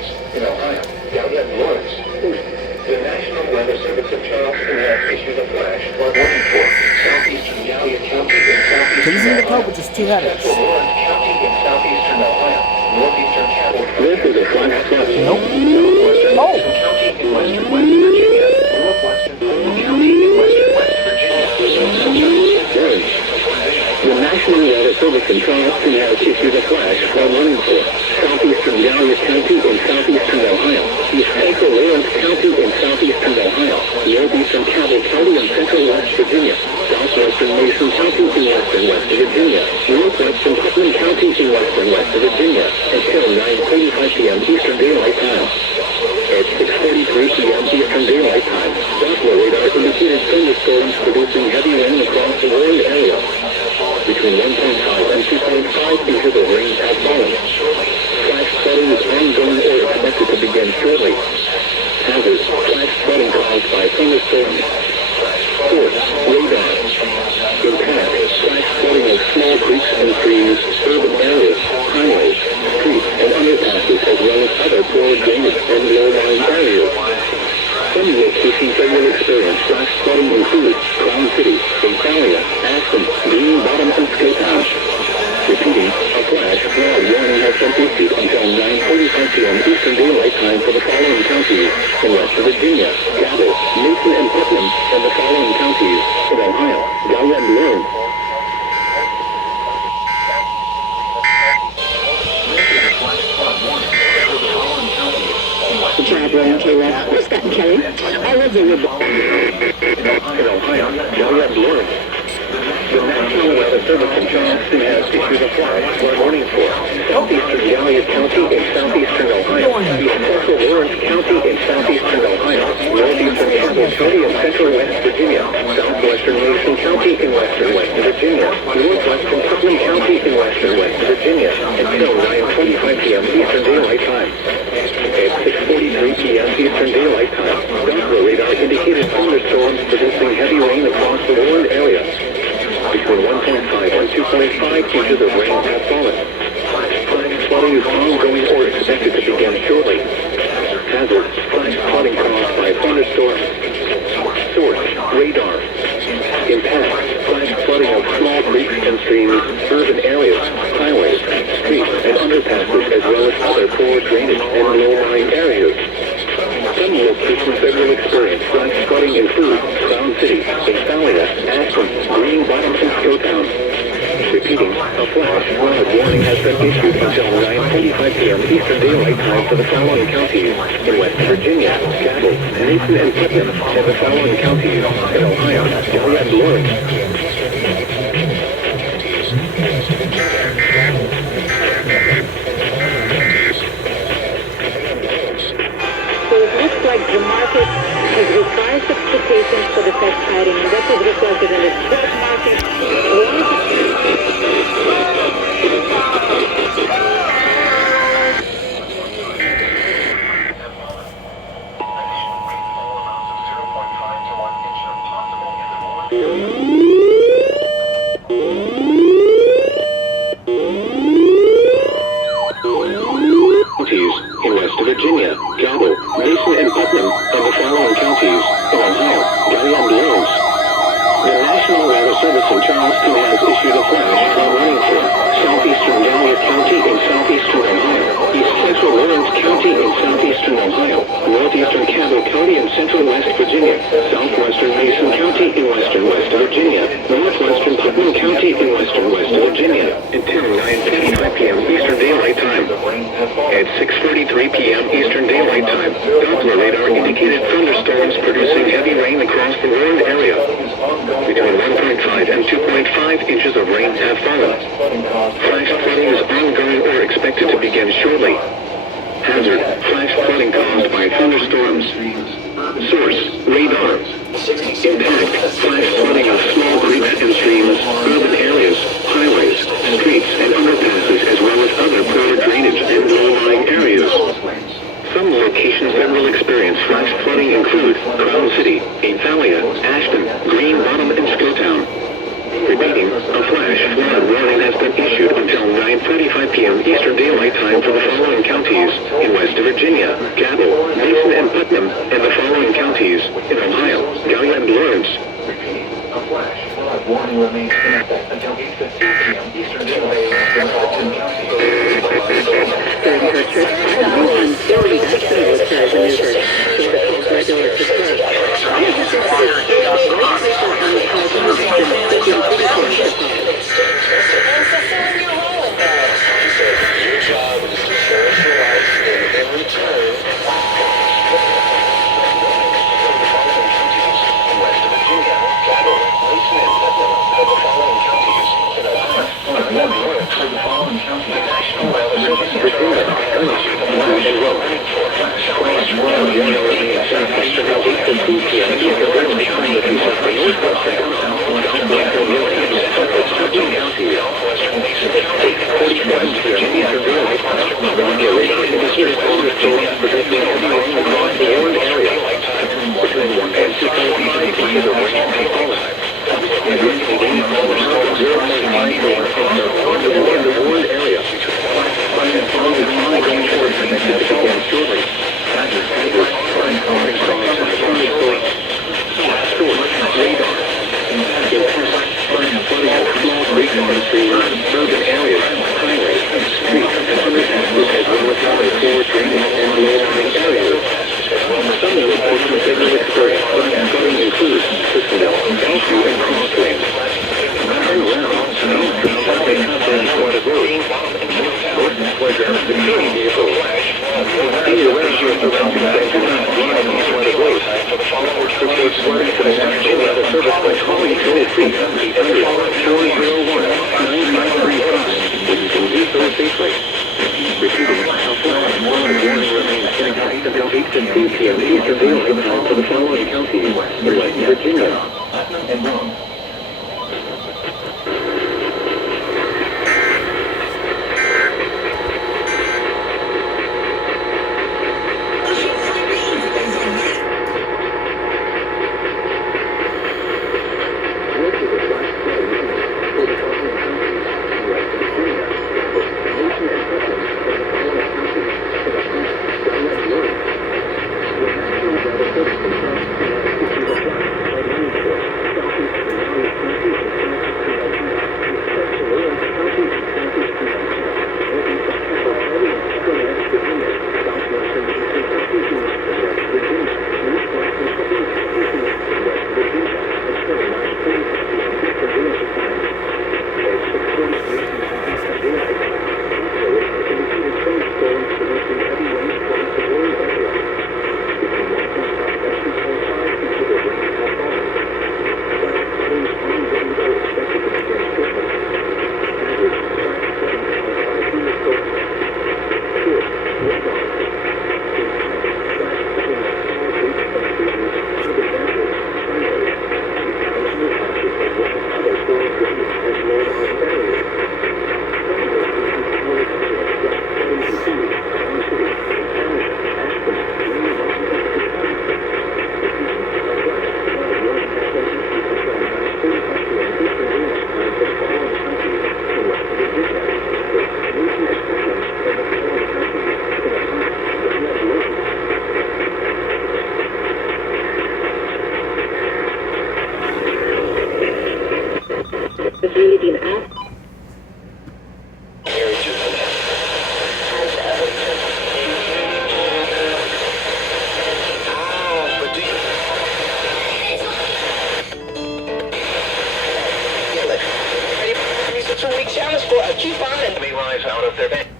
counties in Ohio. Down in Lawrence, the National Weather Service of Charleston has issued a flash flood warning for southeastern Gallia County and southeastern Can you see the Ohio. code with just two headers? Central Lawrence County in southeastern Ohio. Northeastern Cabell County. This is a flash flood. Nope. Southwestern Oh. Mason County in western West Virginia. Northwestern Fulton County in western West Virginia. The National Weather Service in Charleston has issued a flash flood warning for southeastern Gallia County and southeastern Ohio, east central Lawrence County and southeastern Ohio, northeastern Cabell County and central West Virginia, southwestern Mason County and western West Virginia, northwestern Putnam County and western West Virginia, until 9:35 p.m. Eastern Daylight Time. At 6:43 p.m. Eastern Daylight Time, Doppler radar indicated thunderstorms producing heavy rain across the Warren area. Between 1.5 and 2.5 inches of rain have fallen. Flash flooding is ongoing or expected to begin shortly. Hazards: flash flooding caused by thunderstorms. Source: radar. Impact: flash flooding of small creeks and streams, urban areas, highways, streets, and underpasses, as well as other poor drainage and low-lying areas. Some locations that will experience flash flooding include Crown City, Italia, Aspen, Green Bottom, and Skatown. Repeating, a flash flood warning has been issued until 9:45 p.m. Eastern Daylight Time for the following counties in West Virginia, Cabell, Mason, and Putnam, and the following counties in Ohio, Gallia, and Lawrence. Chaplain KF. What's that, Kelly? I live in Ohio, Gallia, and Lawrence. The National Weather Service in Charleston has issued a flash flood warning for southeastern Gallia County and southeastern Ohio, east central Lawrence County and southeastern Ohio, northeastern Cabell County and central West Virginia, southwestern Mason County and western West Virginia, northwestern Putnam County and western West Virginia, until 9:25 p.m. Eastern Daylight Time. At 6:43 p.m. Eastern Daylight Time, Doppler radar indicated thunderstorms producing heavy rain across the warned area. Between 1.5 and 2.5 inches of rain have fallen. Flash flooding is ongoing or expected to begin shortly. Hazards: flash flooding caused by thunderstorms. Source: radar. Impact: flash flooding of small creeks and streams, urban areas, highways, streets, and underpasses, as well as other poor drainage and low-lying areas. Some locations that will experience flash flooding include Crown City, Italia, Aspen, Green Bottom, and Skatown. Repeating, a flash flood warning has been issued until 9:45 p.m. Eastern Daylight Time for the following counties in West Virginia, Cabell, Mason, and Putnam, and the following counties in Ohio, Gallia, and Lawrence. So it looks like the market has revised expectations for the Fed fighting, and that is reflected in the stock market. In West Virginia, Cabell, Mason, and Putnam, and the following counties in Ohio, Gallia, and Lawrence. The National Weather Service in Charleston has issued a flash flood warning for southeastern Gallia County and southeastern Ohio, east central Lawrence County and southeastern Ohio, northeastern Cabell County and central West Virginia, southwestern Mason County and western West Virginia, northwestern Putnam County and western West Virginia, until 9:55 p.m. Eastern Daylight Time. At 6:33 p.m. Eastern Daylight Time, Doppler radar indicated thunderstorms producing heavy rain across the warned area. Between 1.5 and 2.5 inches of rain have fallen. Flash flooding is ongoing or expected to begin shortly. Hazard: flash flooding caused by thunderstorms. Source: radar. Impact: flash flooding of small creeks and streams, urban areas, highways, streets, and underpasses, as well as other poor drainage and low-lying areas. Some locations that will experience flash flooding include Crown City, Italia, Aspen, Green Bottom, and Skatown. Repeating, a flash flood warning has been issued until 9:35 p.m. Eastern Daylight Time for the following counties in West Virginia. Virginia, Cabell, Mason and Putnam, and the following counties in Ohio, Gallia and Lawrence. A flash flood warning remains in effect until 8:15 p.m. Eastern Daylight for the 14 counties. Keep on and we rise out of their bed.